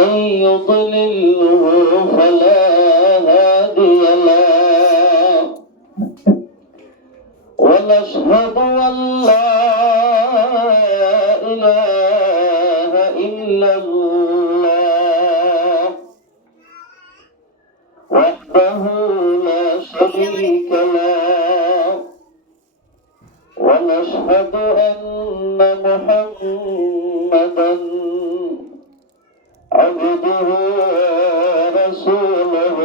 ومن يضلله فلا هادي له ونشهد أن لا إله إلا الله وحده لا شريك له ونشهد أن محمدا عبده ورسوله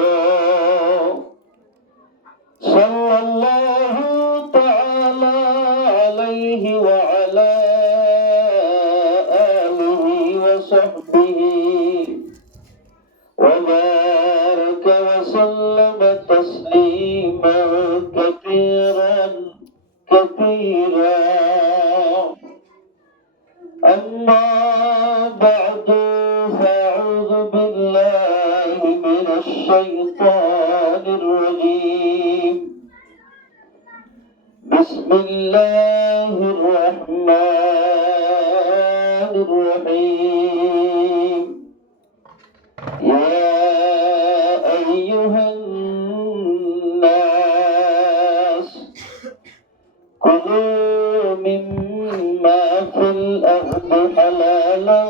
صلى الله تعالى عليه وعلى آله وصحبه وبارك وسلم تسليما كثيرا كثيرا. أما بعد فأعوذ بالله من الشيطان الرجيم. بسم الله الرحمن الرحيم. يا أيها الناس كلوا مما في الأرض حلالا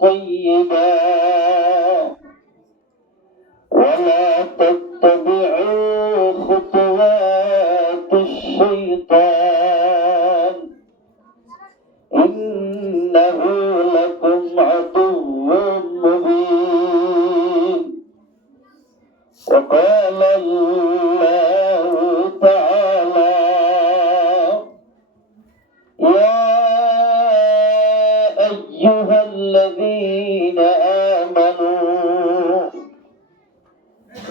طيبا ولا تتبعوا خطوات الشيطان إنه لكم عدو مبين. وقال الله تعالى يا أيها الذين آمنوا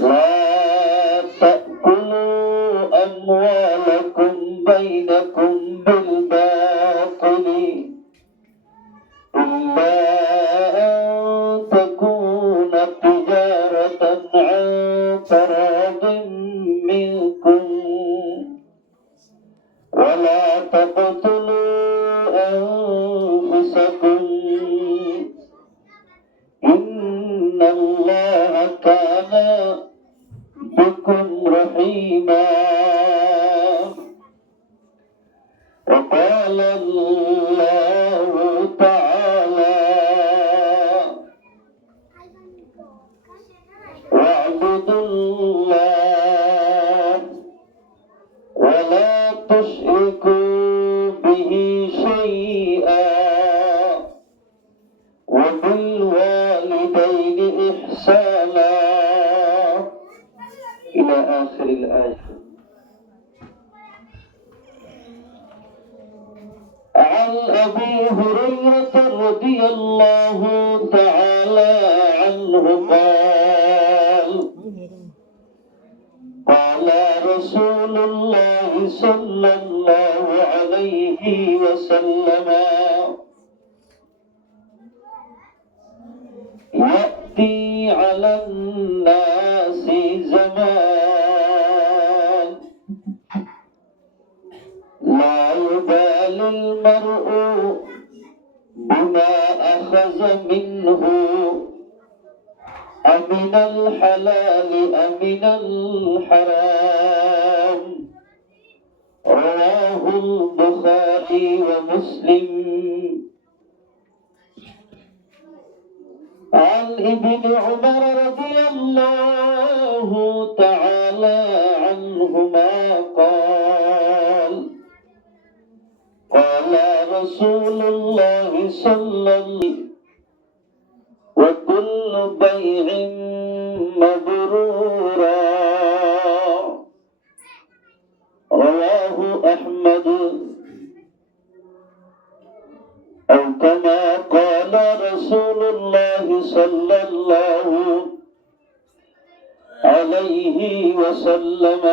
لا تأكلوا أموالكم بينكم بالباطل إلا أن تكون تجارة عن تراض منكم ولا تقتلوا أنفسكم إن الله كان بكم رحيما. وقال الله تعالى واعبدوا الله ولا تشركوا به شيئا وبالوالدين إحسانا إلى آخر الآية. عن أبي هريرة رضي الله تعالى عنه قال رسول الله صلى الله عليه وسلم يأتي على الناس زمان لا يبالي المرء بما أخذ منه أمن الحلال أمن الحرام. رواه البخاري ومسلم. عن ابن عمر رضي الله تعالى عنهما قال رسول الله صلى الله عليه وسلم وكل بيع مبرورا. رواه أحمد أو كما قال رسول الله صلى الله عليه وسلم.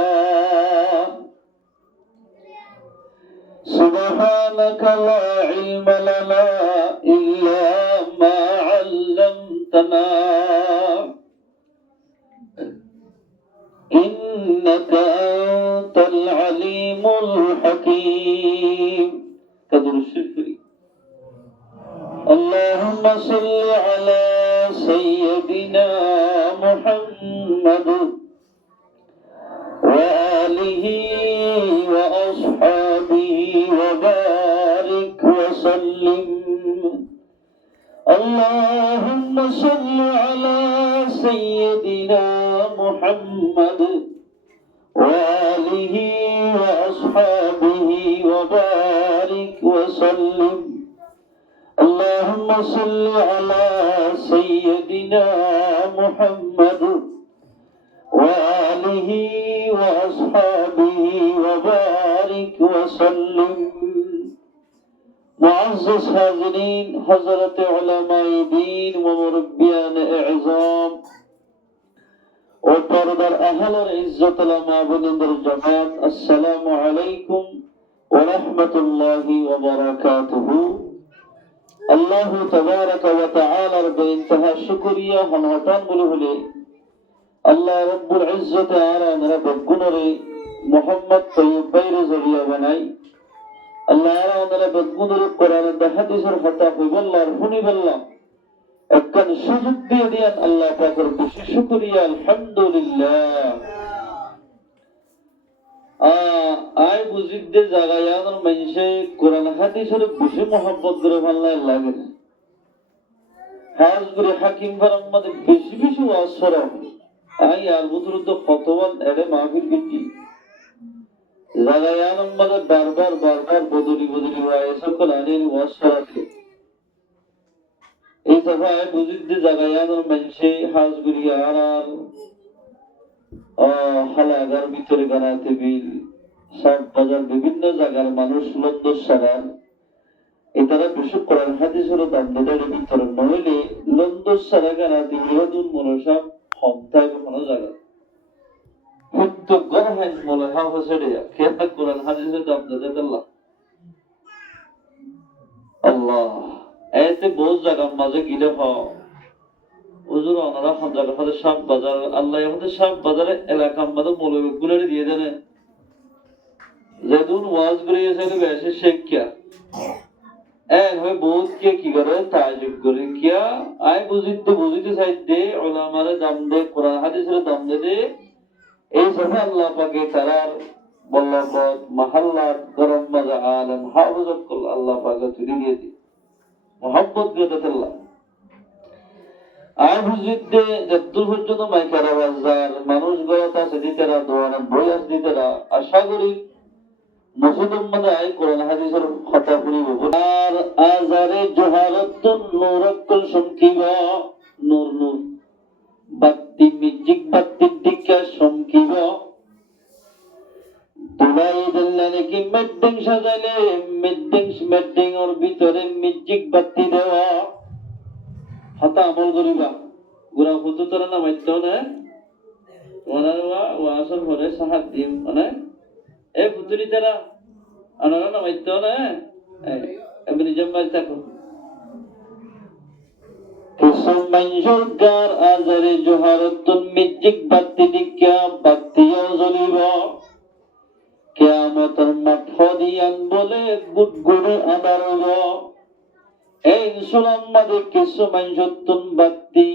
سبحانك لا علم لنا إلا ما علمتنا إنك أنت العليم الحكيم. كدر الشكر. اللهم صل على سيدنا محمد وآله وأصحابه وبارك وسلم اللهم صل على سيدنا محمد وآله وأصحابه وبارك وسلم اللهم صل على سيدنا محمد وآله وأصحابه وبارك وسلم معزز حاضرین حضرت علماء دین و مربیان اعظام و پردر اهل عزت علماء بلندر جماعت السلام علیکم ورحمة الله وبركاته আল্লাহ তাবারাক ওয়া তাআলার বেইনতাহা শুকরিয়া হামদান বলে হলে আল্লাহ রাব্বুল ইজ্জত আর আমরা বগুনরে মুহাম্মদ তাইয়্যিব বাইরে জরিয়া বানাই আল্লাহ আর আমরা বগুনরে কোরআনের হাদিসের হতা হইবাল্লাহ হুনিবাল্লাহ একখান সুযোগ দিয়ে দিয়েন আল্লাহ পাকের বেশি শুকরিয়া আলহামদুলিল্লাহ আয় বুঝিদ্দে জাগায়ানোর মানুষে কোরআন হাদিসের বেশি মহব্বত করে ভাল্লাই লাগে হাজ করে হাকিম ফারাম মধ্যে বেশি বেশি ওয়াজ করা আই আর বুতুর তো কতবার এরে মাহফিল বিটি জাগায়ানোর মধ্যে বারবার বারবার বদলি বদলি ওয়াজ সকল আনের ওয়াজ করাতে এই সভায় বুঝিদ্দে জাগায়ানোর মানুষে হাজ করিয়া আর হালাগার ভিতরে গানাতে বিল সব বাজার বিভিন্ন জায়গার মানুষ লন্দর সারার এটারা বেশি কোরআন হাদিসের দাম দেদারে ভিতরে নইলে লন্দর সারা গানাতে বিহাদুন মনসাব ক্ষমতায় কোনো জায়গা কিন্তু গরহান মনে হাও হসেড়ে খেতা কোরআন হাদিসের দাম দেদাল্লাহ আল্লাহ এতে বহু জায়গার মাঝে গিলে পাও হুজুর ওনারা হাজার হাজার সাপ বাজার আল্লাহ আমাদের সাপ বাজারে এলাকা আমাদের মৌলবীগুলো দিয়ে দেন যেদুন ওয়াজ করে এসে বেশি শিক্ষা হয়ে বহুত কে কি করে তাজ্জুব করে কিয়া আয় বুঝিতে চাইতে উলামারে দাম দে কোরআন হাদিসের দাম দে এই সব আল্লাহ পাকে তারার বল্লাবত মহল্লাত গরম মাজা আলম হাফিজত কল আল্লাহ পাকে তুলে দিয়ে দি মোহাম্মদ গদাতাল্লাহ আর বুঝিতে যদ্দূর পর্যন্ত মাইকার আওয়াজ যার মানুষ গলত আছে দিতেরা দোয়ানা বই আস দিতেরা আশা করি মসজিদের মধ্যে আই কোরআন হাদিসের কথা শুনিব আর আজারে জোহারতুন নূরাতুল সমকিব নূর নূর বাতি মিজিক বাতি দিকা সমকিব দুলাই দিল্লানে কি মেডিং সাজাইলে মেডিং ওর ভিতরে মিজিক বাতি দেওয়া হাতা আমল করিবা গুড়া ফুটু তোরা না মাইতো না ওনারা ওয়াসর পরে সাহায্য দিম মানে এ ফুতুরি তারা আনারা না মাইতো না এমনি জম্মাল থাকো কিছু মঞ্জুরগার আজারে জোহারতুন মিজিক বাতি দিকা বাতিও জ্বলিব কিয়ামতের মাঠ দিয়ান বলে গুড়গুড়ি আদার এই ইনসুলাম মাঝে কিছু মানুষত্বন বাতি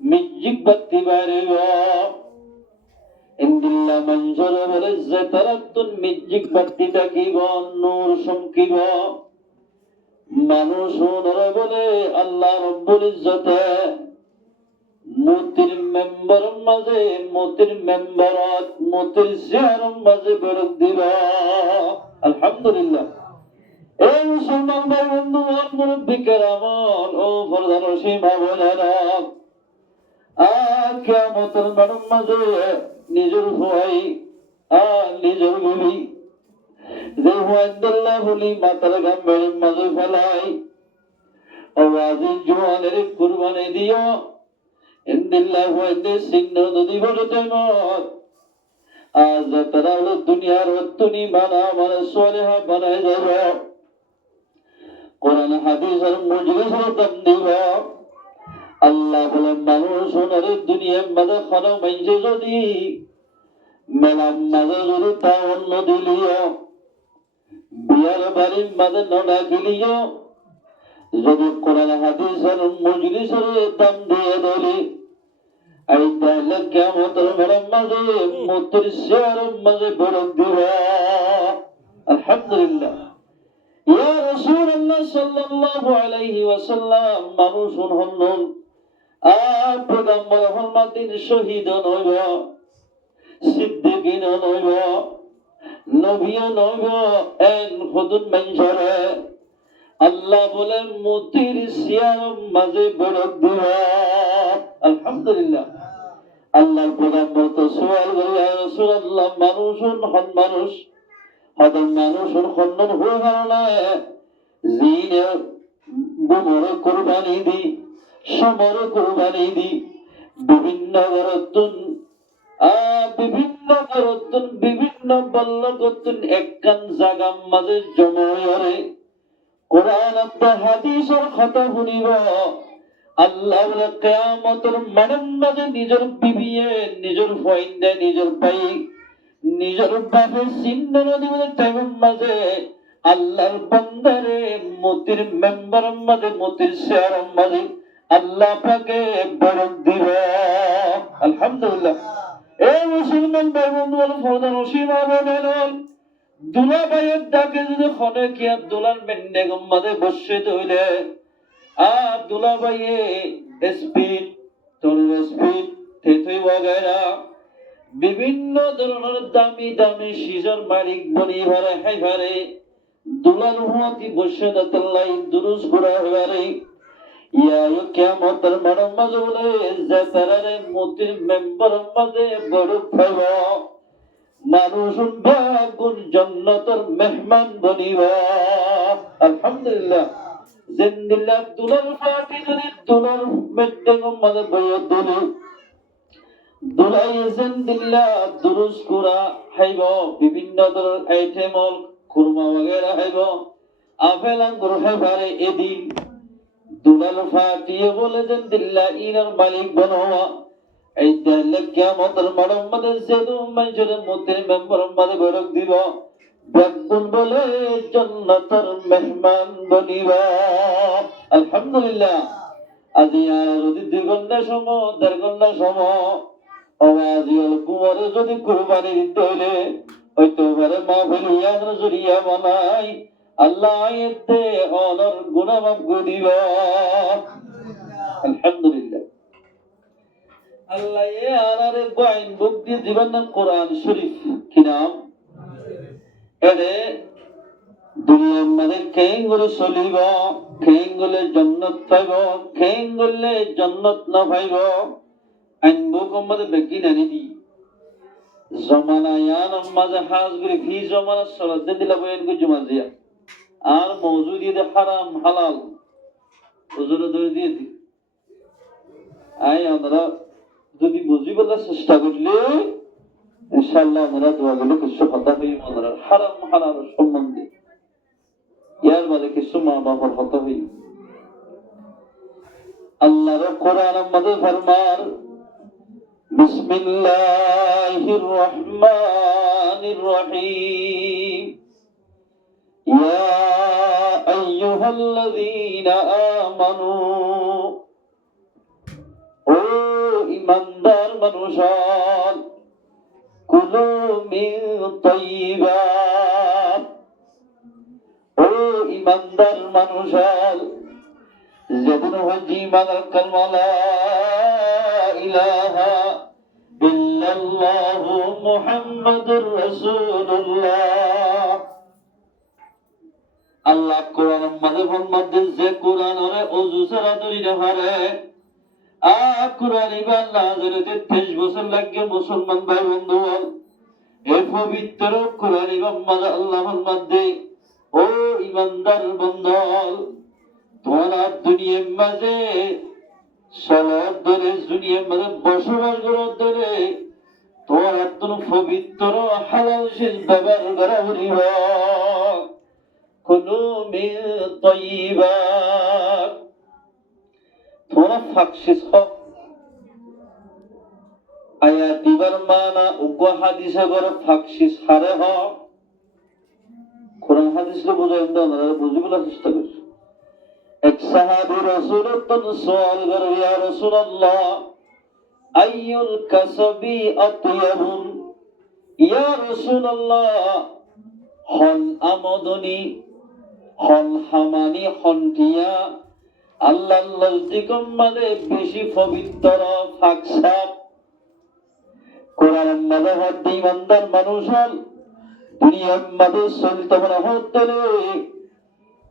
মিজিক বাতি বাইরে ইন্দিল্লা মঞ্জুর বলে জেতারাতুন মিজিক বাতি থাকিব নূর সমকিব মানুষ ওনারা বলে আল্লাহ রব্বুল ইজ্জতে মূর্তির মেম্বারের মাঝে মূর্তির মেম্বারত মূর্তির চেয়ারের মাঝে বেরক দিব আলহামদুলিল্লাহ এই মুসলমান ভাই বন্ধু আর মুরব্বী কেরামন ও প্রধান সীমা বোনেরা আর কিয়ামতের মাঠের মাঝে নিজের ভয় আর নিজের বিবি যে হুয়াইদুল্লাহ বলি মাতার গাম্বের মাঝে ফেলাই আওয়াজি জোয়ানের কুরবানি দিও ইন্দিল্লাহ হুয়াইদে সিংহ নদী বলতে মত আজ তারা দুনিয়ার তুনি বানা মানে সোলেহা বানায় যাবে কোরআন হাদিসের মজলিসের দাম দিব আল্লাহ বলে মানুষ ওনারে দুনিয়ার মাঝে খানো মাইছে যদি মেলার মাঝে যদি তা অন্য দিলিও বিয়ার বাড়ির মাঝে নডা গিলিও যদি কোরআন হাদিসের মজলিসের দাম দিয়ে দিলি এই তাহলে কিয়ামতের বেলার মাঝে মুক্তির শেয়ারের মাঝে বরক দিবা। আলহামদুলিল্লাহ। ইয়া রাসূলুল্লাহ সাল্লাল্লাহু আলাইহি ওয়াসাল্লাম মানুষ হন পয়গম্বর ফরমাতেন শহীদ নইব, সিদ্দিকিন নইব, নবীও নইব, এন হুদুদ মানসরে আল্লাহ বলেন মুক্তির শেয়ারের মাঝে বরক দিবা। আলহামদুলিল্লাহ। আল্লাহর পয়গম্বর তো সওয়াল করে, ইয়া রাসূলুল্লাহ মানুষ হদম মানুষ খন্ডন হয়ে গেল না জিনে বুমরে কুরবানি দি সমরে কুরবানি দি বিভিন্ন বল্লগতুন একখান জাগার মাঝে জমরে কোরআন হাদিসের কথা শুনিব। আল্লাহ বলে কিয়ামতের মাঠের মাঝে নিজের বিবিয়ে নিজের ফয়ন্দে নিজের ভাই নিজের বাপের চিহ্ন নদীর টাইমের মাঝে আল্লাহর বান্দারে মতির মেম্বারের মাঝে মতির শেয়ারের মাঝে আল্লাহ পাকে বরক দিবে। আলহামদুলিল্লাহ। এই মুসলমান ভাই বন্ধুগণ, ফরদান ওসিমা বলেন দুলা ভাইয়ের ডাকে যদি খনে কি আব্দুলার বেন্ডেগম মাঝে বসে তৈলে দুলা ভাইয়ে স্পিড তোর স্পিড থেতই বগেরা বিভিন্ন ধরনের দামি দামি সিজর মালিক বনি ভরে হাই ভরে দুলার হুয়াতি বসে দাতাল্লাই দুরুস করা হবারে ইয়া কিয়ামতের মাঠের মাঝে বলে যে তারারে মতির মেম্বারের মাঝে বড় খাইব মানুষ বাগুন জান্নাতের মেহমান বনিবা। আলহামদুলিল্লাহ। জিন্দিল্লাহ দুলার ফাটি যদি দুলার মেড্ডেগম মাঝে বইয়া দুলি দুলাই জিন্দিল্লাহ দুরুস কুরা হাইব বিভিন্ন ধরনের আইটেম কুরমা वगैरह হাইব আপেল আঙ্গুর হাইবারে এদিন দুলাল ফাটিয়ে বলে জিন্দিল্লাহ ইনার মালিক বনোয়া এই তাহলে কিয়ামতের মাঠের মাঝে যেদু মানুষের মতির মেম্বারের মাঝে বরক দিব বেগুন বলে জান্নাতের মেহমান বনিবা। আলহামদুলিল্লাহ। আজি আর যদি 2 ঘন্টা সময় 1.5 ঘন্টা সময় আওয়াজিয়াল কুমারে যদি কুরবানি দিতে হইলে হয়তো পারে মাহফিল ইয়ান জুরিয়া বানাই আল্লাহ এতে অনর গুনাহ মাফ করে দিবা। আলহামদুলিল্লাহ। আল্লাহ এ আনারে বাইন বুক দিয়ে দিবেন না কোরআন শরীফ কি নাম এরে দুনিয়ার মাঝে কেন করে চলিব কেন গলে জান্নাত পাইব কেন গলে জান্নাত না পাইব আইনবো কম্মাদে বেকি নানি দি জমানা ইয়ান মাঝে হাজ করে ফি জমানা সালাত দিলা বয়ান কো জমা দিয়া আর মওজুদ দিয়ে হারাম হালাল ওজোর ধরে দিয়ে দি আই আমরা যদি বুঝিবার চেষ্টা করলে ইনশাআল্লাহ আমরা দোয়া করলে কিছু কথা হইব আমরা হারাম হালাল সম্বন্ধে ইয়ার বাদে কিছু মা বাবার কথা হইব। আল্লাহর কোরআন মধ্যে ফরমান বিসমিল্লাহির রহমানির রহিম ইয়া আইয়ুহাল্লাযীনা আমানু ও ইমানদার মানুষজন কুলু মিন তাইয়্যিবাত ও ইমানদার মানুষজন যেদিন হজি মাদার কালমা লা ইলাহা ইল্লাল্লাহু মুহাম্মাদুর রাসূলুল্লাহ। আল্লাহ কোরআনের মাঝে ফরমাতে যে কোরআন ওরে ওযু ছাড়া ধরিতে পারে কোরআন ইমান নাযিলতে 23 বছর লাগে মুসলমান ভাই বন্ধু এই পবিত্র কোরআন ইমান মাঝে আল্লাহ ফরমাতে ও ইমানদার বন্ধল তোমরা দুনিয়ার মাঝে সালাত ধরে দুনিয়ার মাঝে বসবাস করার ধরে তোমরা তুমি পবিত্র হালাল শেষ ব্যবহার করা হইব কুলু মিন তাইয়্যিবাত তোমরা ফাকশিস হক আয়াত দিবার মানা উগ্র হাদিসে করে ফাকশিস হারে হক কোরআন হাদিসে বুঝাইন দাও না বুঝিবার চেষ্টা করছো। এক সাহাবী রাসূলুল্লাহ সুআল করে ইয়া রাসূলুল্লাহ আইয়ুল কাসবি আতয়াবুন ইয়া রাসূলুল্লাহ হন আমদনি হন হামানি হনটিয়া আল্লাহর নজদিকম মাঝে বেশি পবিত্র ফাকসাব কোরআন মাঝে হদ্দি ইমানদার মানুষ হল দুনিয়ার মাঝে চলতে মনে হতলে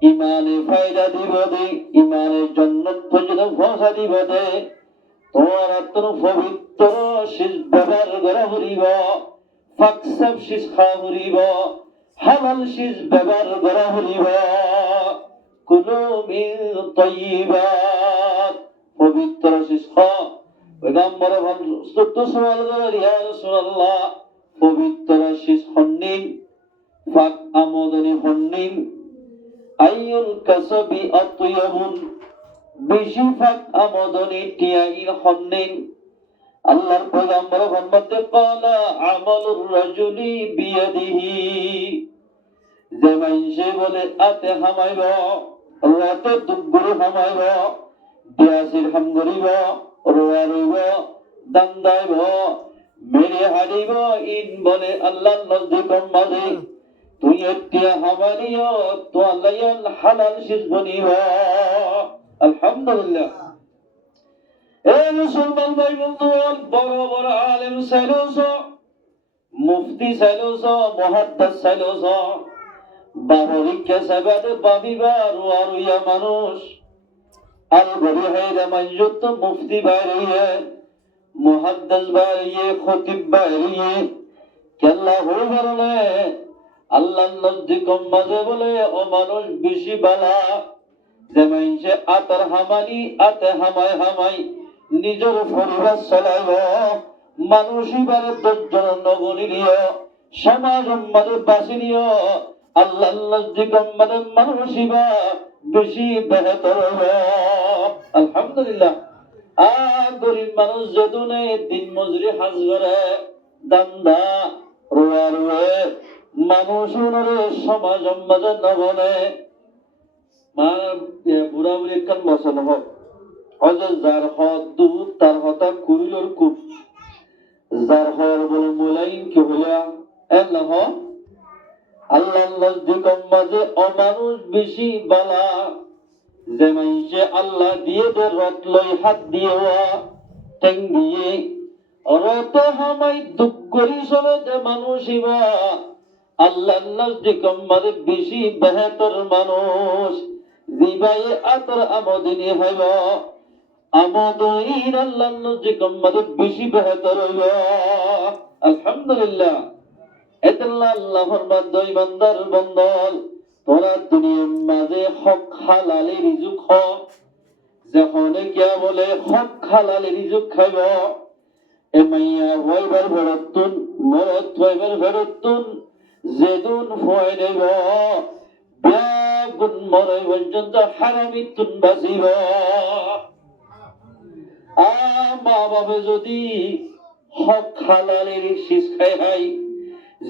ইমানে ফায়দা দিব দে ইমানের জন্নত পর্যন্ত পৌঁছা দিব দে তোমার আত্ম পবিত্র শীষ ব্যবহার করা হরিব ফাকসাব শীষ খাওয়া হরিব হালাল শীষ ব্যবহার করা হরিব কুলু মিন তাইয়্যিবাত পবিত্র শীষ খাও পয়গম্বর সত্য সওয়াল করে ইয়া রাসূলুল্লাহ পবিত্র শীষ হন্নিন ফাক আমদনি হন্নিন আইয়ুল কাসবি আতয়াবুন বেশি ফাক আমদনি টিয়াইন হন্নিন আল্লাহর পয়গম্বর ফরমাতে ক্বালা আমালুর রাজুলি বিয়াদিহি যে মাইনসে বলে আতে হামাইব রাতে দুগুরে হামাইব দিয়াসির হাম করিব রোয়া রইব দান্দাইব মেরে হারিব ইন বলে আল্লাহর নজদিকর মাঝে তুই এতিয়া হামালিও তো আল্লাহ হালাল শীষ বনিব আলহামদুলিল্লাহ এ মুসলমান ভাই বন্ধু বড় বড় আলেম চাইলোছ মুফতি চাইলোছ মুহাদ্দিস চাইলোছ বাহরিকা সাবাদে বাবিবা রুয়া রুইয়া মানুষ আল গরি হায়রা মঞ্জুত মুফতি বাইরিয়ে মুহাদ্দিস বাইরিয়ে খতিব বাইরিয়ে কেল্লা হয়ে বলে আল্লাহর নজদিকম মাঝে বলে ও মানুষ বেশি বালা যে মাইনসে আতর হামানি আতে হামাই নিজের পরিবার চালাইব মানুষ এবারে 10 জন নগরী নিয়ে সমাজ মাঝে বাঁচি নিয়ে আল্লাহর নজদিকম মাঝে মানুষ বেশি বেহতর হবে আলহামদুলিল্লাহ আর গরিব মানুষ যদুনে দিন মজুরি হাজ করে দান্দা রোয়া রোয়ে মানুষের সমাজ মাঝে নবনে বুড়া বুড়ি কান বসন হোক অজর যার হত দুধ তার হতা কুড়িলর কুপ যার হর বলে মোলাইন কি হইয়া এল্লাহ আল্লাহর নজদিকম মাঝে অমানুষ বেশি বালা যে মাইসে আল্লাহ দিয়ে দে রত লই হাত দিয়েওয়া টেং দিয়ে রতে হামাই দুঃখ করি সবে যে মানুষ ইবা আল্লাহর নজদিকম মাঝে বেশি বেহতর মানুষ জিবায়ে আতর আমদিনী হইব আমদিন আল্লাহর নজদিকম মাঝে বেশি বেহতর হইব আলহামদুলিল্লাহ এতাল্লাহ আল্লাহর বান্দা ইমানদার বন্দল তোরা দুনিয়ার মাঝে হক হালালে রিজুক হ যখনে কিয়া বলে হক হালালে রিজুক খাইব এ মাইয়া হইবার ভরতুন মরত হইবার ভরতুন যেদুন ফয় নেব ব্যাগুন মরে পর্যন্ত হারামিতুন বাঁচিব মা বাবা যদি হক হালালের শীষ খাই হাই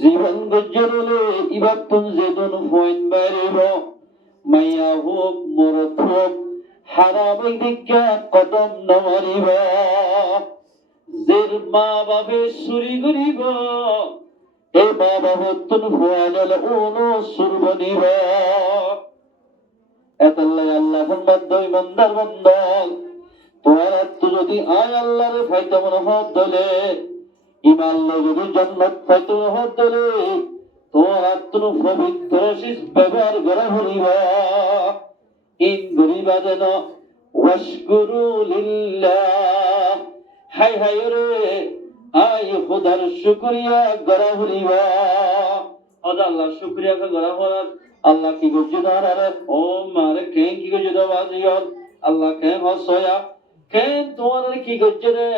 জীবন গজ্জরলে ইবাতুন যেদুন ফয়ন বাইরেব মাইয়া হোক মরত হোক হারামি দিকা কদম নমারিব যের মা বাবে চুরি করিব এ মা বাবতুন ফুয়াল উনো সুরবনিব এতাল্লাই আল্লাহ ফরমাদ ইমানদার বন্দল তোরা তো যদি আয় আল্লাহর ফায়দা মনে হত দলে ইমান যদি জান্নাত পাইতে হত দলে তোরা তো পবিত্র শীষ ব্যবহার করা হইব ইন গরিবা যেন ওয়াশকুরু লিল্লাহ হাই হাই রে আই খোদার শুকরিয়া করা হইব আল্লাহ শুকরিয়া করা হল আল্লাহ কি গজ্জে দাঁড়ারে ও মারে কেন কি গজ্জে দাবাজিয়ত আল্লাহ কেন হসয়া কেন তোমার কি গজ্জে রে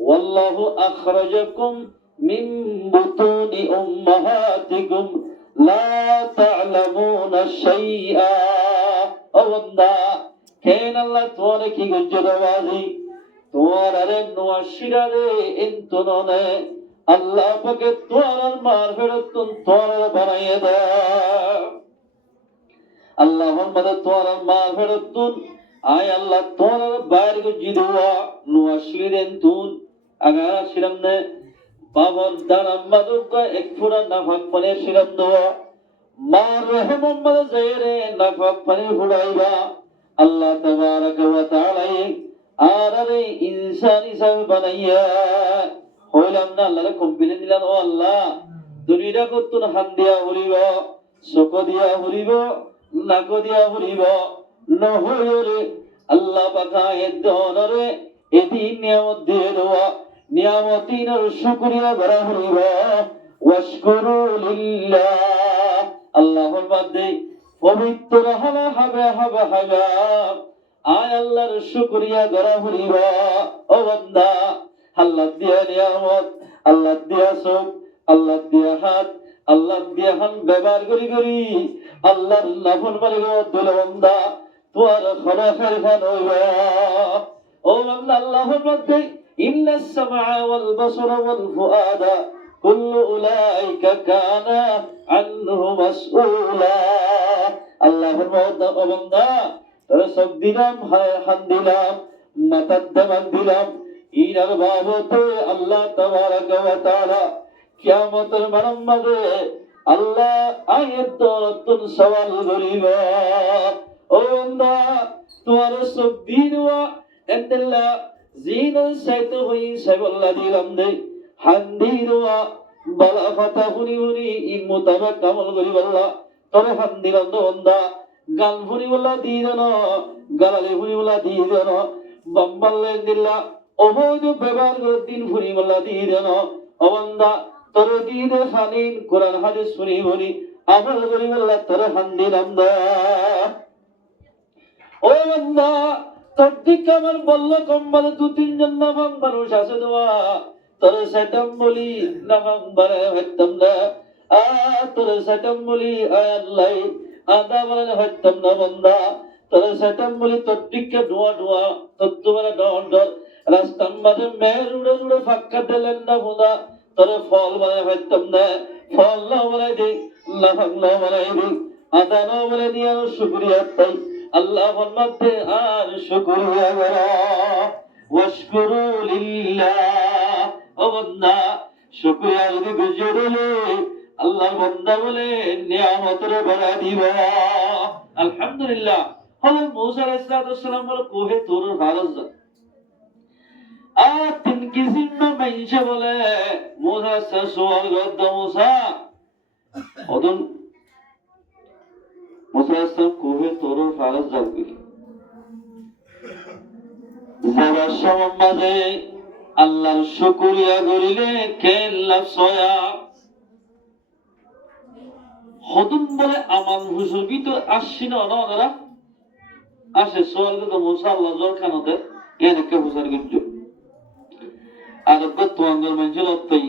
ওয়াল্লাহু আখরাজাকুম মিন বুতুনি উম্মাহাতিকুম লা তা'লামুনা শাইআ ও বান্দা কেন আল্লাহ তোমার কি গজ্জে দাবাজি তোমার আরে নোয়াশিরারে ইন্তননে আল্লাহ পাকে তোমার মারফিরাতুন তোমার বানাইয়া দাও আল্লাহর মদদ তোমার মারফিরাতুন আয় আল্লাহ তোমার বাইর গুজি দেওয়া নুয়া শিরেন তুন আগা শিরাম নে বাবর দারাম মাদুকা এক ফুরা নাফাক পানে শিরাম দেওয়া মার রহমত জেরে নাফাক পানি ফুড়াইবা আল্লাহ তাবারাক ওয়া তাআলা আরে ইনসান হিসাবে বানাইয়া হইলাম না আল্লাহরে কম্পিলে দিলাম ও আল্লাহ দুনিয়া কতুন হান দিয়া হরিব চক দিয়া হরিব নাক দিয়া হরিব নহরে আল্লাহ পাকা এদনরে এদিন নিয়ামত দিয়ে দেওয়া নিয়ামতিনের শুকরিয়া করা হরিব ওয়াশকুরু লিল্লাহ আল্লাহর বাদে পবিত্র হবে হবে হবে হবে আয় আল্লাহর শুকরিয়া করা হরিব ও বান্দা আল্লাহ দিয়া নিয়ামত আল্লাহ দিয়া সুখ আল্লাহ দিয়া হাত আল্লাহ দিয়া হান ব্যবহার করি করি আল্লাহর নাফরমানি দিলে বান্দা তোর খলাখের খান হইবা ও বান্দা আল্লাহর মধ্যে ইন্নাস সামআ ওয়াল বাসারা ওয়াল ফুআদা কুল্লু উলাইকা কানা আনহু মাসউলা আল্লাহর মধ্যে ও বান্দা তোর সব দিলাম হান দিলাম মাথার দামান দিলাম ইনার বাবতে আল্লাহ তাবারাক ওয়া তাআলা কিয়ামতের মানবে আল্লাহ আয়াত তুন সওয়াল করিব ও বান্দা তোমার সব দিনওয়া এন্দাল্লাহ জিনন সাইত হই সাইবল্লাহ দিলাম দে হান্দিরওয়া বালা কথা হুনি হুনি ইন মুতাবাক আমল করিব আল্লাহ তোরে হান্দিলাম দো বান্দা গান হুনি বলা দিন গালালে হুনি বলা দিন বাম্বাল্লে দিল্লা অবৈধ ব্যবহার করে দিন ফুরি বলা দিন অবন্দা তোর দিন খানিন কোরআন হাদিস শুনি বলি আমল করি বললা তোর হান্দিলাম দা ও বন্দা তোর দিকে আমার বললো কম্বল দু তিনজন নামাং মানুষ আছে দোয়া তোর সেটাম বলি নামাং বারে হইতাম না তোর সেটাম বলি আয় আল্লাহ আদা বলে হইতাম না বন্দা তোর সেটাম বলি তোর দিকে ধোয়া ধোয়া তোর তোমার ডর ডর রাস্তার মাঝে মেয়ের উড়ে উড়ে ফাঁকা দিলেন না বোনা তোর ফল বানাই হইতাম না ফল না বানাই দিই লাফাক না বানাই দিই আদা না বানাই দিয়ে আরো শুক্রিয়া তাই আল্লাহ মধ্যে আর শুক্রিয়া করা ওয়াশকুরু লিল্লাহ ও বান্দা শুক্রিয়া যদি বুঝিয়ে দিলে আল্লাহ বান্দা বলে নিয়ামতের বাড়া দিব আলহামদুলিল্লাহ হযরত মুসা আলাইহিস সালাম বলে কোহে তোর ভারত তিন কিসিম মাইনসে বলে মুসা সওয়াল করত মুসা ওদন মুসা কোহে তোর ফারজ যাবি যারা সমাজে আল্লাহর শুকরিয়া করিলে কেল্লা সয়া হদম বলে আমার হুজুর ভিতর আসছি না ওরা আসে সওয়াল করত মুসা আল্লাহ জোর খানতে এনেকে হুজার গঞ্জ আর তোমাদের মানুষের অর্থই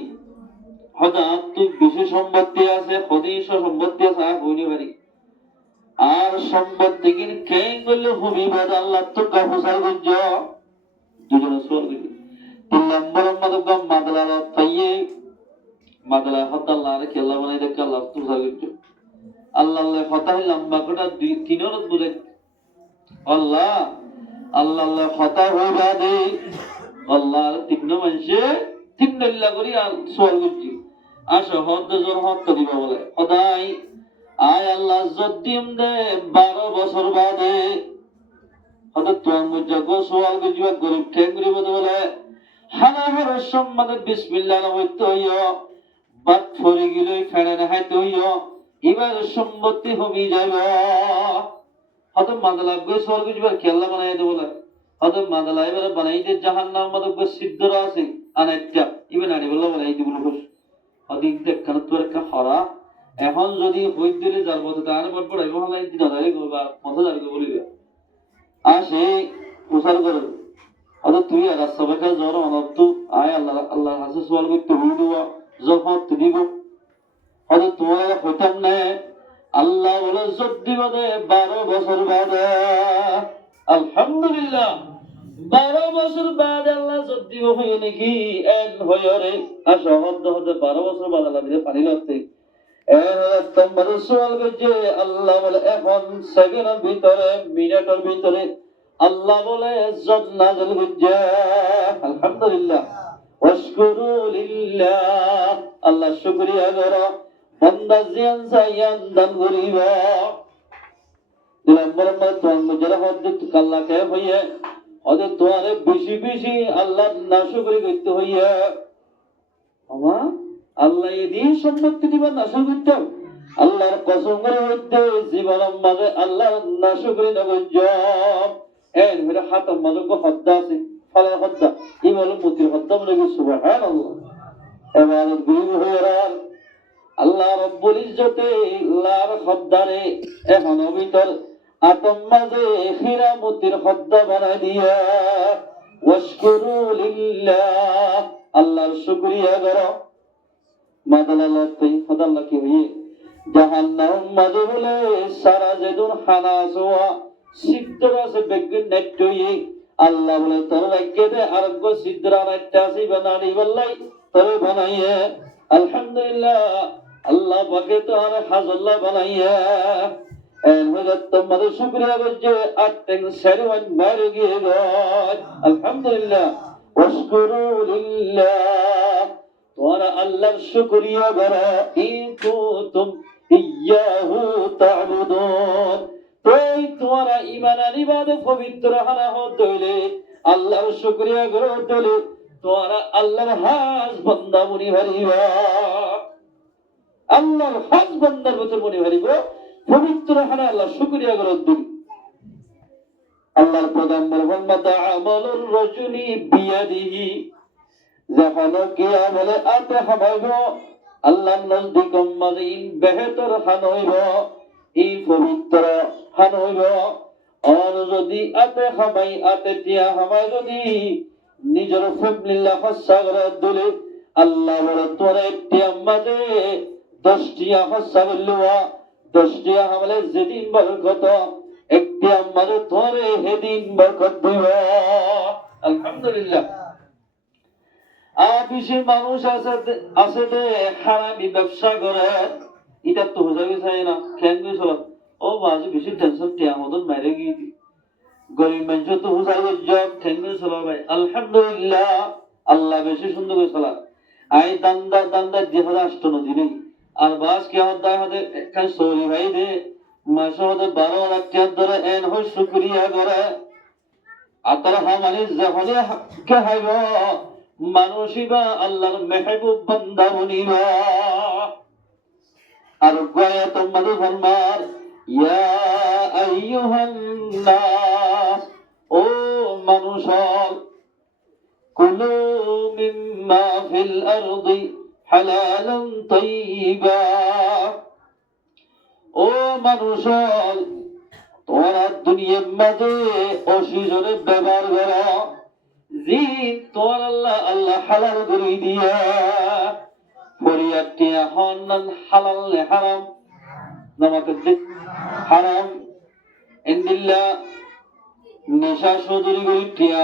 হঠাৎ তুই বেশি সম্পত্তি আছে হদিস সম্পত্তি আছে আর হইনি পারি আর সম্পত্তি কিন কেন করলে হবি বাদ আল্লাহ তো কাহুসার গুঞ্জ দুজনে সোয়াল করি 3 নম্বর মাদক মাদলা পাইয়ে মাদলা হত আল্লাহ আর কেল্লা বানাই দেখ আল্লাহ তো সার গুঞ্জ আল্লাহ আল্লাহ হতাই লম্বা কোটা 3 রত বলে আল্লাহ আল্লাহ আল্লাহ হতা হইবা দে আল্লাহর তিন মানুষে তিন নল্লা করি সোয়াল করছি আসো হদ জোর হদ দিবা বলে সদাই আয় আল্লাহ যদ্দিম দে 12 বছর বাদে হঠাৎ তোমার মধ্যে সোয়াল করছি গরিব ঠেং করিব বলে হানা হারের সম্মানে বিসমিল্লাহ হইতে হইও বাদ ফরি গিলই ফেড়ে নাহাইতে হইও এবার সম্পত্তি হবি যাইব হঠাৎ মাদলা গই সোয়াল করছি খেলা বানাই দে বলে হয়তো মাদালা এবারে বানাইতে জাহান্নাম মাদক সিদ্ধরা আছে আনেকটা ইবে নানি বললো বানাই দিব বস অদিক দেখখান তোর একটা হরা এখন যদি হই দিলে যার মতো তার বট পড়াই মহলাই দিন আদারে করবা মতো যাবে বলিবে আসে প্রচার করে হয়তো তুই আর সবাইকে জ্বর অনর্থ আয় আল্লাহ আল্লাহ হাসে সোয়াল করতে হই দেওয়া যখন তুমি হয়তো তোমার হইতাম না আল্লাহ বলে যদি বাদে 12 বছর বাদে আলহামদুলিল্লাহ 12 বছর বাদ আল্লাহ যদি হই নাকি এন হয়রে আসো হদ হতে 12 বছর বাদ আল্লাহ দিলে পানি লাগতে এর তোমার সোয়াল যে আল্লাহ বলে এখন সেকেন্ডের ভিতরে মিনিটের ভিতরে আল্লাহ বলে নাযিল করছে আলহামদুলিল্লাহ ওয়াশকুরু লিল্লাহ আল্লাহ শুকরিয়া করো বান্দা জিয়ান সায়ান দান করিব নম্বর তোমার মুজরা হযরত আল্লাহ কে হইয়ে ওদের তোমারে বেশি বেশি আল্লাহর নাশকরি করতে হইয়া আমা আল্লাহ এদিন সম্পত্তি দিবা নাশক করতে আল্লাহর কসম করে হইতে জীবন মাঝে আল্লাহর নাশকরি না করছ এর ভিতরে হাত মাঝে হদ্দা আছে ফলার হদ্দা এই বলে মুতির হদ্দা বলে সুবহানাল্লাহ এবার গুরু হইরার আল্লাহ রব্বুল ইজ্জতে আল্লাহর হদ্দারে এখনো ভিতর আতম মাঝে খিরামতির হদ্দা বানাই দিয়া ওয়াশকুরু লিল্লাহ আল্লাহর শুকরিয়া করো মাদালাল্লাহ ফাদাল্লাহ কি হইয়ে জাহান্নাম মাঝে বলে সারা যেদুন খানা সোয়া সিদ্ধর আছে বেগুন নেট্টই আল্লাহ বলে তোর রাখকে দে আরোগ্য সিদ্ধরা নাট্টা আসি বানানি বললাই তোর বানাইয়ে আলহামদুলিল্লাহ আল্লাহ পাকে তো আর হাজল্লাহ বানাইয়া এর মধ্যে তোমাদের শুকরিয়া করছে আর তেন সেরওয়ান বাইরে গিয়ে গয় আলহামদুলিল্লাহ ওয়াশকুরু লিল্লাহ তোরা আল্লাহর শুকরিয়া করো ইন কুনতুম ইয়াহু তা'বুদুন তুই তোরা ঈমান আনিবাদ পবিত্র হানা হইলে আল্লাহর শুকরিয়া করো দলে তোরা আল্লাহর হাজ বান্দা মুনি হরিবা আল্লাহর হাজ বান্দার ভিতর মুনি হরিবা পবিত্র হানা আল্লাহ শুকরিয়া করো দলে আল্লাহর পয়গম্বর মুহাম্মদ আমালুর রাজুলি বিয়াদিহি যখন কি আমলে আতে হবাইব আল্লাহর নজদিক মাযিন বেহতর হানইব এই পবিত্র হানইব আর যদি আতে হবাই আতে তিয়া হবাই যদি নিজের ফ্যামিলিল্লাহ হসা করে দলে আল্লাহ বলে তোরে তিয়া মাঝে 10 টিয়া হসা করলুয়া 10 টিয়া আমলে যেদিন বরকত একটি আমাদের তোরে হেদিন বরকত দিব আলহামদুলিল্লাহ বেশি মানুষ আছে যে হারামি ব্যবসা করে এটা তো বোঝাবি চাই না কেন গেছিল ও বাজে বেশি টেনশন টিয়া মতন বাইরে গিয়ে দি গরিব মানুষ তো বোঝাই জব কেন গেছিল ভাই আলহামদুলিল্লাহ আল্লাহ বেশি সুন্দর করে চলা আই দান্দা দিয়ে আসতো না দিনে আর বাস কে হদ্দায় হদে একখান সরি ভাই দে মাসে হদে 12 লাখ টাকা ধরে এন হয় শুকরিয়া করে আতর হামানি যখনই কে হাইব মানুষিবা আল্লাহর মেহবুব বান্দা বনিবা আর গয়া তোমাদের ফরমান ইয়া আইয়ুহান নাস ও মানুষ কুলু মিম্মা ফিল আরদি হালালান তাইয়্যিবা ও মানুষ তোরা দুনিয়ার মাঝে অসিজনে ব্যবহার করো জি তোর আল্লাহ হালাল করে দিয়া ফরিয়াটিয়া হন হালাল হারাম নামাতে হারাম ইন্দিল্লাহ নেশা সুদুরি করে টিয়া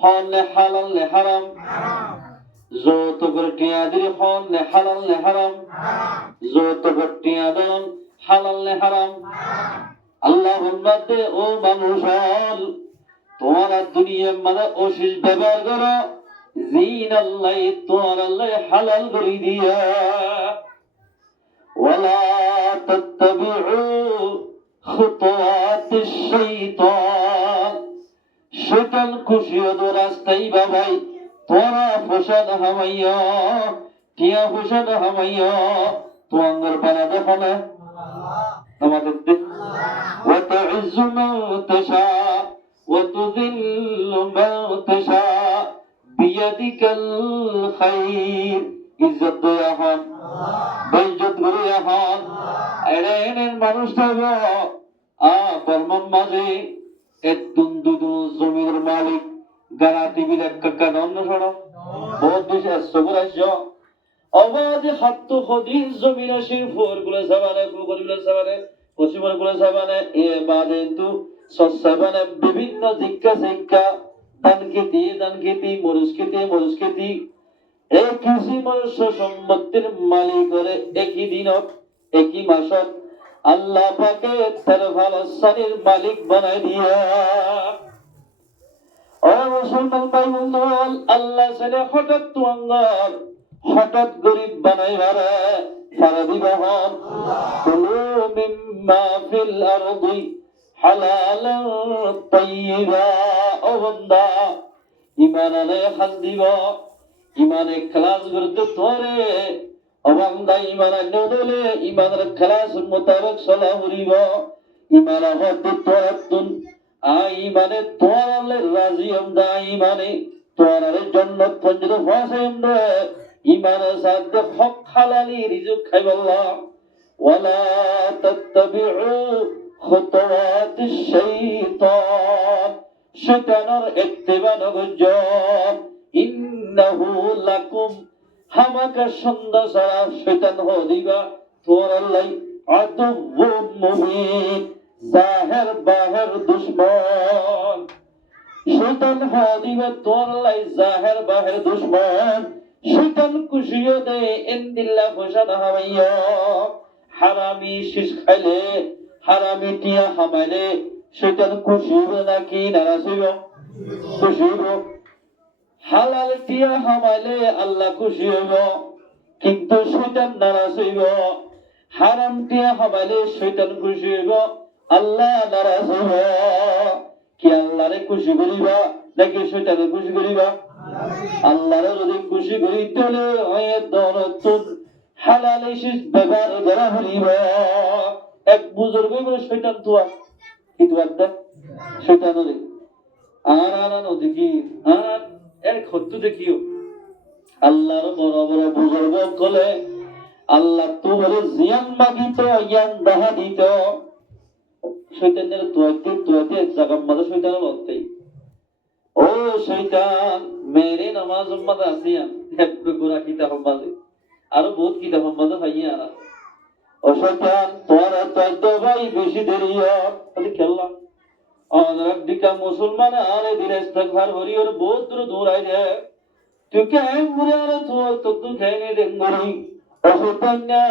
হন হালাল হারাম যত করে টিয়া দিরি হন হালাল হারাম যত করে টিয়া দেন হালাল হারাম আল্লাহ বলতে ও মানুষ তোমরা দুনিয়ার মানে অশিস ব্যবহার করো জিন আল্লাহ তোমার আল্লাহ হালাল করে দিয়া ওয়ালা তাত্তাবিউ খুতুওয়াতিশ শাইতান শয়তান খুশিও দো রাস্তাই বাবাই তোরা ফসাদ হামাইয়া টিয়া ফসাদ হামাইয়া তোমার বানা দেখো না আমাদের ওয়া তুইজ্জু মান তাশা وتذل من تشاء بيدك الخير ইজ্জত দেয়া হন বেইজ্জত করিয়া হন এরেনের মানুষ থাকো বর্মন মাঝে দুদু জমির মালিক গারাতি বিলাক কাকা দন্ড সড় বহুত দেশে সবর আসছো অবাধে হাত খদির জমিন আসি ফোর গুলো সাবানে ফুকর গুলো সাবানে পশ্চিমর গুলো সাবানে এ বাদে কিন্তু সসাবানে বিভিন্ন জিজ্ঞাসা দান খেতি মরুজ খেতি এই কৃষি মনুষ্য সম্পত্তির মালিক করে একই দিনত একই মাসত আল্লাহ পাকে তার ভালোবাসার মালিক বানাই দিয়া ও মুসলমান ভাই বন্ধুগণ, আল্লাহ ছেলে হঠাৎ তুয়াঙ্গর হঠাৎ গরিব বানাই মারে সারা দিবহন কুলু মিম্মা ফিল আরদি হালালান তাইয়্যিবা। ও বান্দা, ইমান আনে খাস দিব, ইমানে খালাস করতে তোরে। ও বান্দা, ইমান আনে দলে ইমানের খালাস মোতাবেক চলা হরিব। ইমান হতে তোরাতুন আইমানে তোরালে রাজি আমদা, ইমানে তোরালে জান্নাত পর্যন্ত পৌঁছাইমদে। ইমানের সাথে হক হালালি রিজক খাইবাল্লাহ। ওয়ালা তাত্তাবিউ খুতুওয়াতিশ শাইতান, শয়তানের ইত্তিবা নগজ। ইন্নাহু লাকুম, হামাকা সন্দেহ ছাড়া শয়তান হদিবা তোরালাই আদুউম মুবিন, জাহের বাহের দুশ্মন। শয়তান হদিবা তোরালাই জাহের বাহের দুশ্মন। শয়তান খুশিও দে ইনদিল্লাহ ফসাদ হামাইয়া। হারামি শিশ খাইলে, হারামি টিয়া হামাইলে শয়তান খুশি হবে নাকি নারাজ হইব? খুশি হইব। হালাল টিয়া হামাইলে আল্লাহ খুশি হইব, কিন্তু শয়তান নারাজ হইব। হারাম টিয়া হামাইলে শয়তান খুশি হইব, আল্লাহ নারাজ হইব। কি আল্লাহরে খুশি করিবা নাকি শয়তানে খুশি করিবা? আল্লাহরে যদি খুশি করিতে হলে দরতুন হালাল শিশ ব্যবহার করা হইব। এক বুজুর্গ বলে শয়তান তুয়া কি তুয়া দে শয়তানরে আর দেখি আর এর খত্তু দেখিও। আল্লাহর বড় বড় বুজুর্গ কলে আল্লাহ তোমার জিয়ান মাগিত জ্ঞান দাহা দিত। শয়তানের তুয়াতে এক জায়গার মাঝে শয়তান লড়তেই। ও শয়তান, মেরে নামাজ মাঝে আসিয়ান একটু গোড়া কিতাব মাঝে আরো বহুত কিতাব মাঝে ভাইয়া আরা। ও শয়তান, তোমার তো ভাই বেশি দেরি হয় খেললাম দিকা মুসলমান আরে দিলে ইস্তেগফার করি ওর বহুত দূর আইলে তুই কেন মুরে আরে তো খেয়ে দেখবি। ও শয়তান না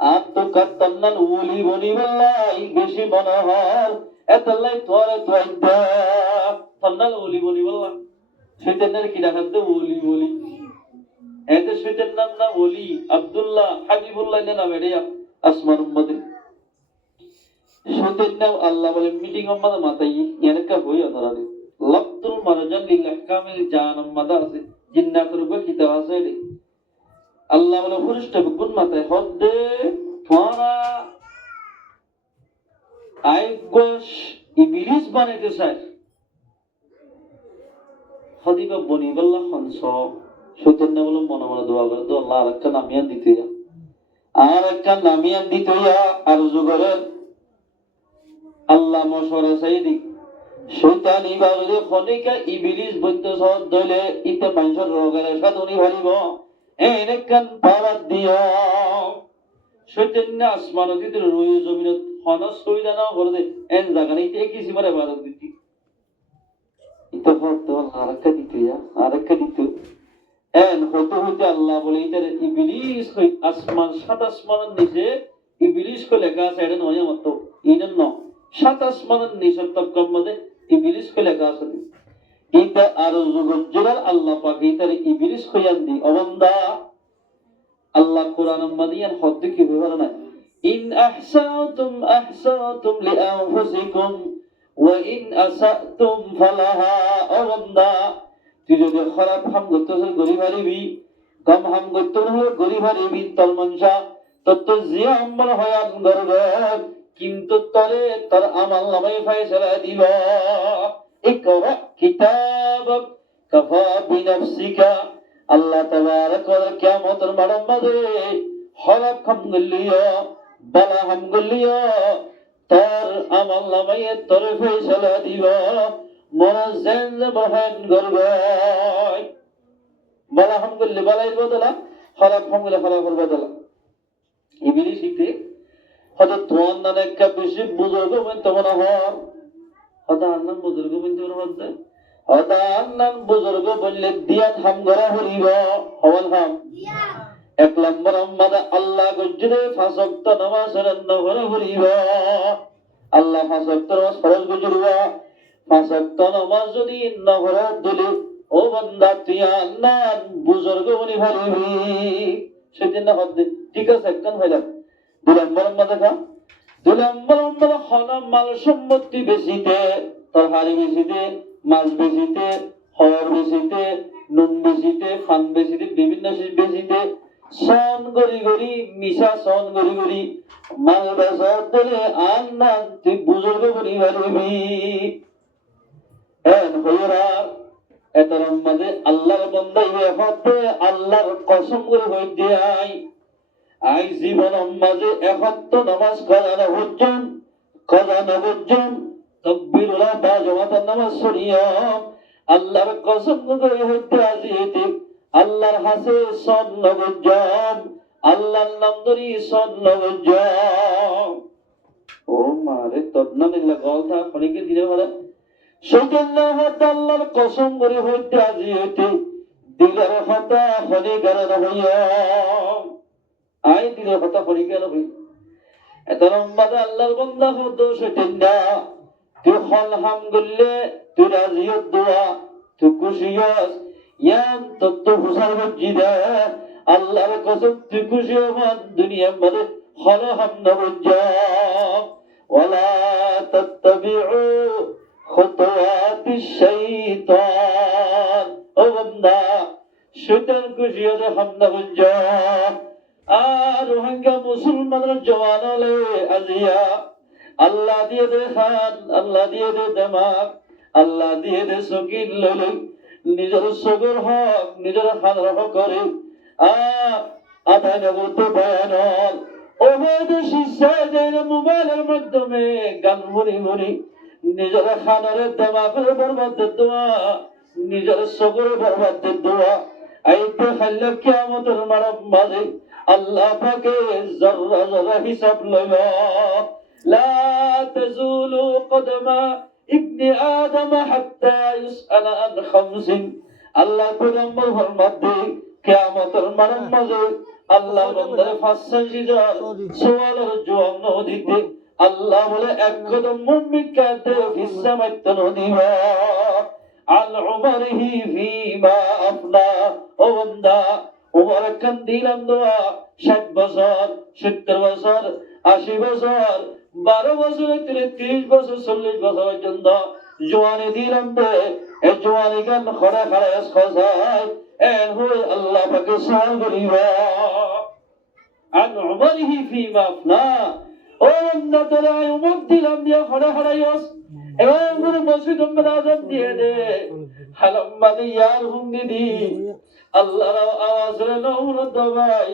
আত্মকাত্তান্নান ওলি বলি বল্লাই বেশি মনে হয় এতলাই তোরে তোইদা তন্নাল ওলি বলি বল্লা। শয়তানের কি ডাকাত দে ওলি বলি। এতে শয়তান নাম না ওলি, আব্দুল্লাহ হাবিবুল্লাহ নাম এড়িয়া আসমান মধ্যে। শয়তান নাম আল্লাহ বলে মিটিং মাঝে মাথায় এনেকা হই অনরারে লাফতুল মারজান লিল আহকামিল জানাম মাদা আছে জিন্নাতের উপর কিতাব আছে রে। আল্লাহ বলে ফরিস্তা গুণ মাথায় হদ্দে তোরা আইগোশ ইবলিস বানাইতে চায় হদিবা বনিবাল্লাহ হনস। শয়তান না বলে মনে মনে দোয়া করে তো আল্লাহ আরেকটা নামিয়ান দিতে যা, আর একটা নামিয়ান দিতে যা। আর জুগরের আল্লাহ মশওয়ারা চাইদি শয়তান ইবাদতে খনিকা ইবলিস বইতে সদ দলে ইতে মানুষের রোগের সাধনি ভারিব এনেকান পাওয়ার দিও। শয়তান না আসমান দিতে রুই জমিনত হন সুবিধা না করে দে এন জায়গা ইতে কিছু মারে ইবাদত দিতি ইতে হত আরেকটা দিতে যা, আরেকটা দিতে এন হতে হতে আল্লাহ বলে ইতার ইবলিস আসমান সাত আসমানের নিচে ইবলিস কো লেখা আছে এটা নয় মত ইনেন ন সাত আসমানের নিচে তবকার মধ্যে ইবলিস কো লেখা আছে। ইতা আর জগজ্জলাল আল্লাহ পাক ইতার ইবলিস কয়ান দি অবন্দা। আল্লাহ কোরআন মাদিয়ান হদ্দ কি বিবরণ না ইন আহসানতুম আহসানতুম লিআনফুসিকুম ওয়া ইন আসাতুম ফালাহা। অবন্দা, তুই যদি খারাপ হাম করতে হলে গরিব হারিবি, কম হাম করতে হলে গরিব হারিবি। তোর মনসা তত জিয়া আমল হয়ান গর্বে, কিন্তু তরে তোর আমাল নামাই ফায়সালা দিব। ইকরা কিতাবাক কাফা বিনাফসিকা। আল্লাহ তাবারাক ওয়া তাআলা কিয়ামতের মাঠের মাঝে খারাপ হাম গলিও বালা হাম গলিও তোর আমাল নামাই তোর ফায়সালা দিব। মনজেন বহন করবে বলা হাম করলে বলাই বদলা, খারাপ হাম করলে খারাপের বদলা। ইবলিস শিখতে হয়তো তোমার নানা একটা বেশি বুজুর্গ মানতে মনে হয় হয়তো আন্নান বুজুর্গ মানতে মনে হচ্ছে হয়তো আন্নান বুজুর্গ বললে দিয়ান হাম করা হরিব হওয়াল হাম এক নম্বর আম্মাদা আল্লাহ গজ্জরে ফাঁসক্ত নামাজ নফল করিবা আল্লাহ ফাঁসক্ত নামাজ ফরজ গজরুয়া ফাঁসক্ত নামাজ যদি নফল দিলে ও বান্দা তুই আল্লাহ বুজুর্গ বনি ভালিবি সেদিন না হদ ঠিক আছে একখান হইলাম দুই নম্বর আম্মাদা কা দুই নম্বর আম্মাদা হল মাল সম্পত্তি বেশিতে তরকারি বেশিতে মাছ বেশিতে হর বেশিতে নুন বেশিতে ফান বেশিতে বিভিন্ন বেশিতে সন গরি গরি মিশা সন গরি গরি মাল বেসার দিলে আল্লাহ তুই বুজুর্গ বনি ভালিবি এন হইরার এটার মাঝে আল্লাহর বান্দা হতে আল্লাহর কসম করে হইতে আই জীবন মাঝে একত্র নামাজ কাজানো হজ্জন তকবীরুল্লাহ বা জমাতার নামাজ সরিয়া আল্লাহর কসম করে হইতে আজিতে আল্লাহর হাসে সন্নগজ্জম আল্লাহর নাম ধরি সন্নগজ্জম ও মারে তদনা নিলা গলটা খনিকে দিলে বলে সেজন্য হতে আল্লাহর কসম করে হইতে আজি হইতে দিলের হতা খনিকার হইয়া আই দিলের হতা খনিকার হই এত লম্বাদা আল্লাহর বন্দা হতো সেজন্য তুই হল হাম গল্লে তুই রাজিয়ত দোয়া তুই খুশিয়স ইয়ান তত্ত্ব হুসার মসজিদে আল্লাহর কসম তুই খুশি হমান দুনিয়ার মধ্যে হল হাম নবজ্জাম ওয়ালা তাত্তাবিউ খুতুওয়াতি শাইতান ও বান্দা শয়তান খুশি হলে হাম নবজ্জাম আর রোহিঙ্গা মুসলমানের জওয়ান হলে আজিয়া আল্লাহ দিয়ে দে খান আল্লাহ দিয়ে দে দেমাক আল্লাহ দিয়ে দে সকিন লইল নিজের সগর হক নিজের খানের হক করে আধায় নগরতে বয়ানল অবৈধ শিষ্যায় যায় মোবাইলের মাধ্যমে গান মরি মরি নিজের খানের দেমাকের বরবাদের দোয়া নিজের সগরে বরবাদের দোয়া আইতে খাইলে কিয়ামতের মাঝে আল্লাহ পাকে জর্রা জর্রা হিসাব লইবা لا تزول قدم ابن آدم حتى يسأل عن خمس الله پیغمبر فرماتے قیامت মাঝে আল্লাহ বান্দার ফাঁসা জিজার সওয়ালের জবাব ন দিতে আল্লাহ বলে এক কদম মুমিন কাতে ফিসা মাইতন দিবা আল উমরিহি ফিমা আফনা ও বান্দা উমর কান দিলাম দোয়া 60 বছর 70 বছর 80 বছর 12 বছর 30 বছর 40 বছর পর্যন্ত জওয়ানি দিলাম দে এই জওয়ানি গান খরা খরা এস খসাই এন হই আল্লাহ পাকে সওয়াল করিবা আন উমরিহি ফিমা আফনা ও বান্দা তোরা উমর দিলাম দিয়া খরা খরা এস এমন মসজিদ আজম দিয়ে দে হালাম্মা ইয়ার হুঙ্গি দি আল্লাহর আওয়াজে নৌর দবাই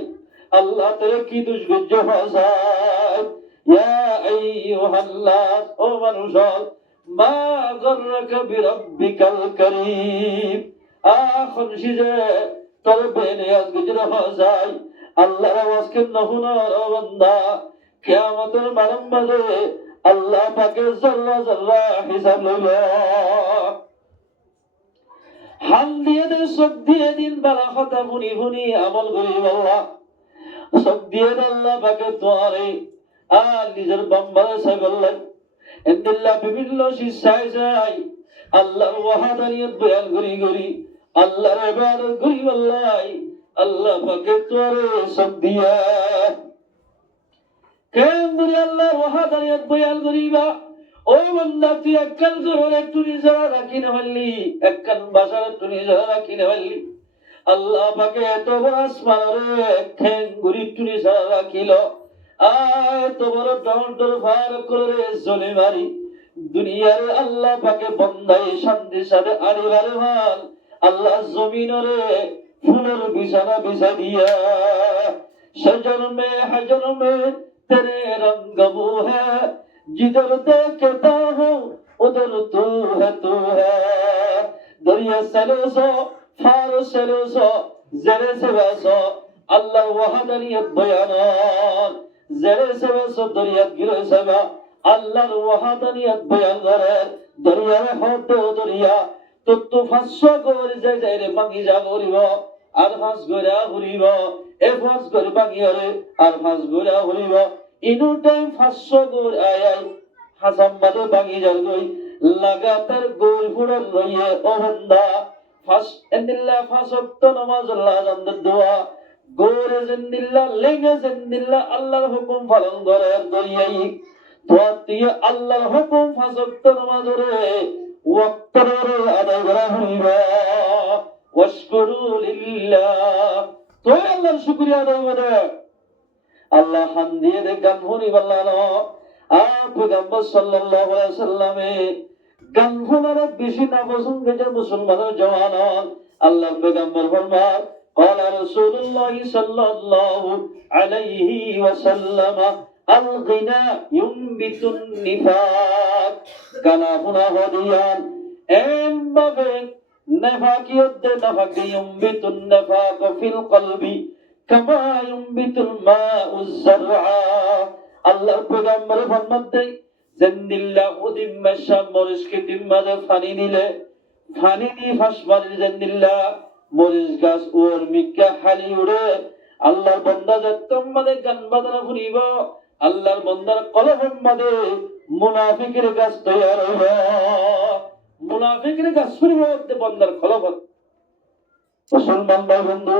আল্লাহ তোরে কি দুষ্গজ্জ ফাসায় ইয়া আইয়ুহাল্লাস ও মানুষ মা গররাকা বিরাব্বিকাল কারীম আখন সিজে তোর বেনে আজ গুজরা ফাসায় আল্লাহর আওয়াজ কে নহুনার বান্দা কিয়ামতের মাঝে আল্লাহ পাকে জর্রা জর্রা হিসাব লইবা হাল দিয়ে দে সব দিয়ে দিন বালা কথা শুনি শুনি আমল করি আল্লাহ সব দিয়ে দে আল্লাহ পাকে তোয়ারে আর নিজের বাম্বারে সাইবল্লাই এন্দিল্লাহ বিভিন্ন শিষ্যায় যাই আল্লাহর ওয়াহাদানিয়ত বয়ান করি করি আল্লাহর ইবাদত করি আল্লাহ আল্লাহ পাকে তোয়ারে সব দিয়া কেন করি আল্লাহর ওয়াহাদানিয়ত বয়ান করিবা ও বান্দা তুই এককাল জোর একটু নিজরা রাখি না পারলি এককাল বাসার একটু নিজরা রাখি না পারলি আল্লাহ পাকে এত বড় আসমানরে ঠ্যাং গুড়ি একটু নিজরা রাখিল এত বড় ডর ভার করে চলে মারি দুনিয়ার আল্লাহ পাকে বন্দাই শান্তির সাথে আড়িবারে ভাল আল্লাহ জমিনরে ফুলের বিছানা বিছা দিয়া সজন মে হজন মে তেরে রঙ্গ বু হ্যাঁ जिधर देखता हूँ उधर तू है दरिया सलोसो फारो सलोसो जरे से वैसो अल्लाह वहादनियत बयानान जरे से वैसो दरिया गिरे सगा अल्लाह वहादनियत बयान करे दरिया रे होते दरिया तो फांसो गोरी जाय जाय रे मांगी जा गोरीबो আর হাস গরা ঘুরিব এ 5 করে বাগিয়ারে আর 5 করে হইব ইনু টাইম 500 করে আয় হাসাম বাদে বাগি যার গই লাগাতার গোল ফুড়ল লইয়ে ও বান্দা ফার্স্ট এন্দিল্লাহ ফাসক্ত নামাজ আল্লাহ জান্নাত দোয়া গোরে জিন্দিল্লাহ লেগে জিন্দিল্লাহ আল্লাহর হুকুম পালন করে দরিয়াই দোয়া দিয়ে আল্লাহর হুকুম ফাসক্ত নামাজ রে ওয়াক্তরে আদায় করা হইবা ওয়াশকুরু লিল্লাহ তো আল্লাহর শুকরিয়া আদায় করে আল্লাহ হান দিয়ে দে গান হরি বললানো পয়গম্বর সাল্লাল্লাহু আলাইহি ওয়াসাল্লামে গান শোনার বেশি না পছন্দ করে মুসলমানের জওয়ান আল্লাহর পয়গম্বর ফরমান قال رسول الله صلى الله عليه وسلم الغنى ينبت النفاق গানা শোনা হদিয়ান এমভাবে নেফাকিয়ত দে নেফাকি ইউমবিতুন নেফাক ফিল কলবি কামা ইউমবিতুল মাউজ যারআ আল্লাহর পয়গম্বর ফরমান দেয় জিন্দিল্লাহ উদিম মাশা মরিশকে দিমাদে পানি নিলে পানি দি ফাসবানির জিন্দিল্লাহ মরিশ গাছ ওর মিকা হালি উড়ে আল্লাহর বান্দা যতম মানে গান বাজনা শুনিব আল্লাহর বান্দার কলবের মধ্যে মুনাফিকের গাছ তৈয়ার হইব মুনাফিকের গাছ শুনিব বান্দার কলব মুসলমান ভাই বন্ধু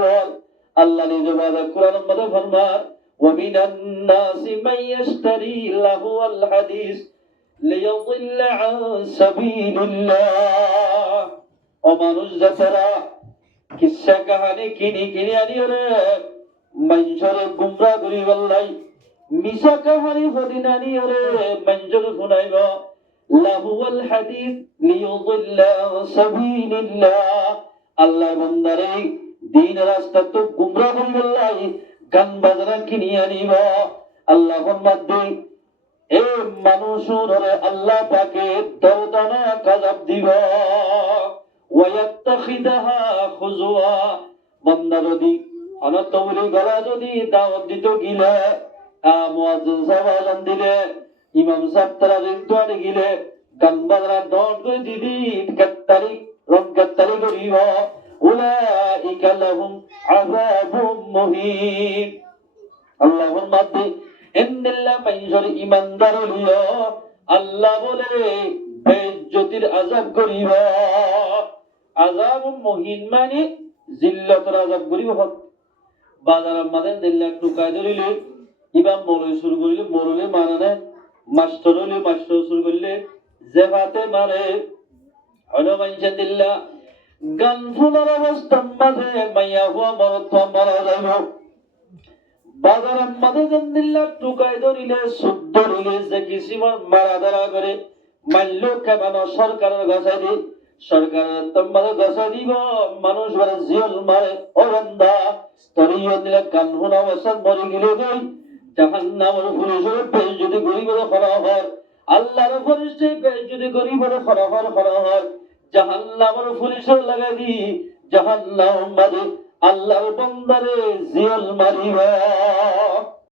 আল্লাহ নিজে বাদা কোরআনের মধ্যে ফরমান ومن الناس من يشتري لهو الحديث ليضل عن سبيل الله ومنوج যারা কিসসা কাহিনী কিনি আনিরে মানুষের গুমরা করি বললাই মিছা কাহিনী হদিন আনিরে মানুষের শুনাইব লাহুল হাদিস লিয়ুদিল্লা সাবিলিল্লাহ আল্লাহ বান্দারে দিন রাস্তা তো গুমরা করি বললাই গান বাজনা কিনি আনিব আল্লাহ ফরমাতে এ মানুষরে আল্লাহ পাকে দরদানা গজব দিব ওয়ায়াত্তাখিদাহা খুজুয়া বান্দা যদি অনতবলি গলা যদি দাওয়াত দিত গিলে মুয়াজ্জিন সাহেব আজান দিলে ইমাম সাহেব তারাবির দোয়ারে গিলে গান বাজনা দৌড় করে দিদি গাত্তারি করিব উলাইকা লাহুম আযাবুম মুহিন আল্লাহর মাধ্যে ইন্নাল্লাহ মাইজর ঈমানদার হইলো আল্লাহ বলে বেজ্জতির আযাব করিব আযাবুম মুহিন মানে জিল্লাতের আযাব করিব বাজারের মধ্যে দিল্লা টুকাই ধরিলে ইমাম বলে শুরু করিলে বললে মানে না মাস্টার হইলে মাস্টার শুরু করলে জেফাতে মারে হলো মাইজা দিল্লা গান ফুলার অবস্থার মাঝে মাইয়া হুয়া মরত মারা যাইব বাজারের মাঝে দিল্লা টুকাই ধরিলে সুদ ধরিলে যে কিসিমার মারা ধরা করে মাল্য কেমন সরকারের গাছাই দি সরকারের তোমাদের গাছা দিব মানুষ বলে জিয়ল মারে ও বান্দা স্তরীয় দিলে গান শোনা অবস্থান মরে গেলে গই জাহান্নামের পুলিশের বেশ যদি গরিবের খরা হয় আল্লাহর ফরিস্তে বেশ যদি গরিবের খরা হয় জাহান্নামের পুলিশের লাগাই দি জাহান্নাম মারে আল্লাহর বান্দারে জিয়ল মারিবা